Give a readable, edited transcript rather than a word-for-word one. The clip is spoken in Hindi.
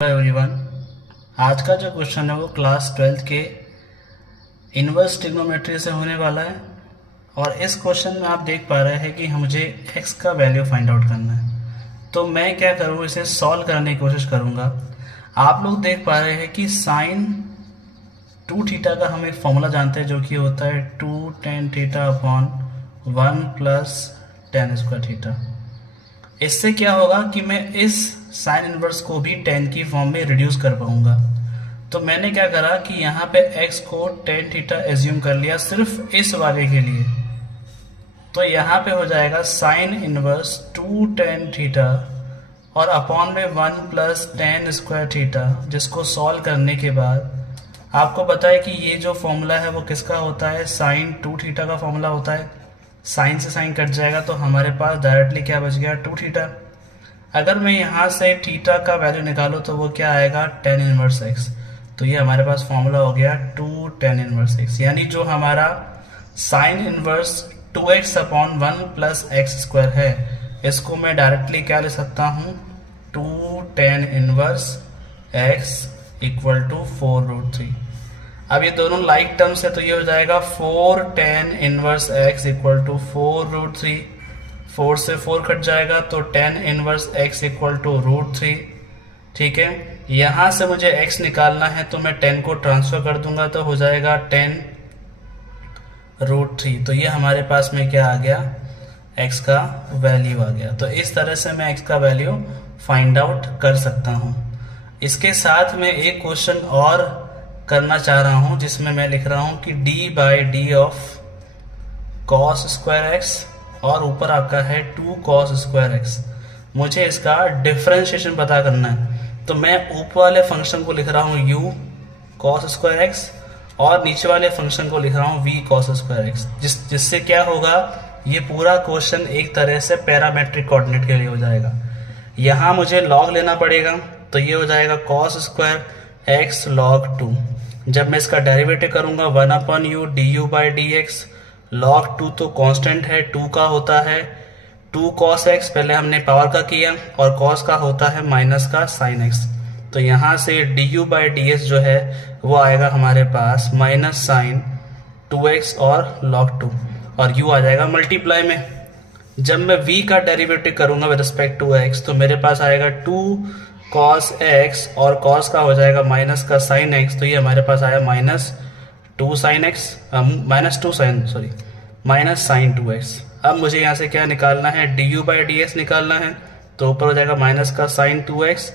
Hello everyone. आज का जो क्वेश्चन है वो क्लास 12th के इन्वर्स ट्रिग्नोमेट्री से होने वाला है। और इस क्वेश्चन में आप देख पा रहे हैं कि मुझे x का वैल्यू फाइंड आउट करना है। तो मैं क्या करूँ, इसे सॉल्व करने की कोशिश करूँगा। आप लोग देख पा रहे हैं कि साइन 2 थीटा का हम एक फॉर्मूला जानते हैं जो कि होता है 2 tan theta upon 1 plus tan square theta. इससे क्या होगा कि मैं इस साइन इनवर्स को भी tan की फॉर्म में रिड्यूस कर पाऊंगा। तो मैंने क्या करा कि यहाँ पे x को tan थीटा एज्यूम कर लिया सिर्फ इस वाले के लिए। तो यहाँ पे हो जाएगा साइन इनवर्स 2 tan थीटा और अपॉन में 1 प्लस tan स्क्वायर थीटा, जिसको सॉल्व करने के बाद आपको पता है कि ये जो फॉर्मूला है वो किसका होता है, साइन 2 थीटा का फॉर्मूला होता है। साइन से साइन कट जाएगा तो हमारे पास डायरेक्टली क्या बच गया, 2 थीटा। अगर मैं यहाँ से थीटा का वैल्यू निकालूँ तो वो क्या आएगा, tan इनवर्स x। तो ये हमारे पास फॉर्मूला हो गया 2 tan इनवर्स x, यानी जो हमारा sine inverse 2x upon 1 plus x square है, इसको मैं डायरेक्टली क्या ले सकता हूँ, 2 tan inverse x equal to 4√3। अब ये दोनों लाइक टर्म्स है तो ये हो जाएगा 4 tan inverse x equal to 4√3। 4 से 4 कट जाएगा तो tan inverse x equal to √3। ठीक है, यहाँ से मुझे x निकालना है तो मैं 10 को ट्रांसफर कर दूंगा तो हो जाएगा 10 √3। तो ये हमारे पास में क्या आ गया, x का वैल्यू आ गया। तो इस तरह से मैं x का वैल्यू फाइंड आउट कर सकता हूँ। इसके साथ में एक क्वेश्चन और करना चाह रहा हूँ जिसमें मैं लिख रहा हूँ कि d/d of cos square x और ऊपर आपका है 2 cos स्क्वायर x। मुझे इसका डिफरेंशिएशन पता करना है तो मैं ऊपर वाले फंक्शन को लिख रहा हूँ u cos स्क्वायर x और नीचे वाले फंक्शन को लिख रहा हूँ v cos स्क्वायर x, जिससे क्या होगा, ये पूरा क्वेश्चन एक तरह से पैरामेट्रिक कोऑर्डिनेट के लिए हो जाएगा। यहाँ मुझे लॉग लेना पड़ेगा तो ये हो जाएगा cos स्क्वायर x log 2। जब मैं इसका डेरिवेटिव करूंगा 1/u du/dx, log 2 तो कांस्टेंट है, 2 का होता है 2 cos x, पहले हमने पावर का किया, और cos का होता है माइनस का sin x। तो यहाँ से du/ds जो है वो आएगा हमारे पास माइनस साइन 2x और log 2, और u आ जाएगा मल्टीप्लाई में। जब मैं v का डेरिवेटिव करूंगा विद रिस्पेक्ट टू x तो मेरे पास आएगा 2 cos x और cos का हो जाएगा माइनस का sin x। तो ये हमारे पास आया minus 2 sin x, minus sine 2x। अब मुझे यहाँ से क्या निकालना है, du/ds निकालना है। तो ऊपर हो जाएगा माइनस का sin 2x